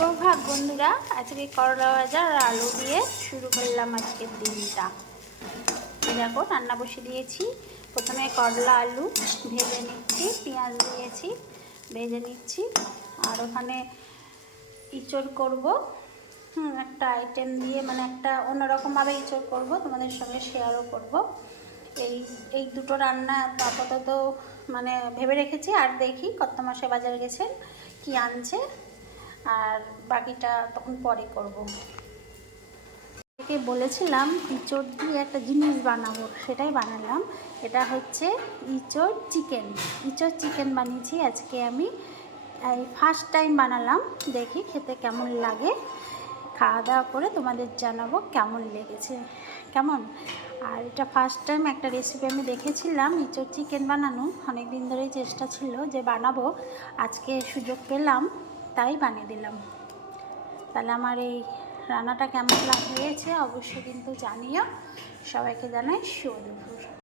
সুপ্রভাত বন্ধুরা, আজকে করলা ভাজা আর আলু দিয়ে শুরু করলাম আজকের দিনটা। দেখো রান্না বসে দিয়েছি। প্রথমে করলা আলু ভেজে নিচ্ছি, পেঁয়াজ দিয়েছি, ভেজে নিচ্ছি। আর ওখানে ইঁচড় করব, একটা আইটেম দিয়ে, মানে একটা অন্যরকমভাবে ইঁচড় করব, তোমাদের সঙ্গে শেয়ারও করব। এই দুটো রান্না আপাতত মানে ভেবে রেখেছি। আর দেখি কর্তামশাই বাজারে গেছেন, কি আনছে, আর বাকিটা তখন পরে করব। বলেছিলাম ইঁচড় দিয়ে একটা জিনিস বানাবো, সেটাই বানালাম। এটা হচ্ছে ইঁচড় চিকেন বানিয়েছি আজকে আমি। এই ফার্স্ট টাইম বানালাম, দেখি খেতে কেমন লাগে। খাওয়া দাওয়া করে তোমাদের জানাবো কেমন লেগেছে, কেমন। আর এটা ফার্স্ট টাইম একটা রেসিপি আমি দেখেছিলাম ইঁচড় চিকেন বানানো, অনেক দিন ধরেই চেষ্টা ছিল যে বানাবো, আজকে সুযোগ পেলাম তাই বানিয়ে দিলাম। তাহলে আমার এই রান্নাটা কেমন লেগেছে অবশ্যই কিন্তু জানিও। সবাইকে জানাই শুভ দুপুর।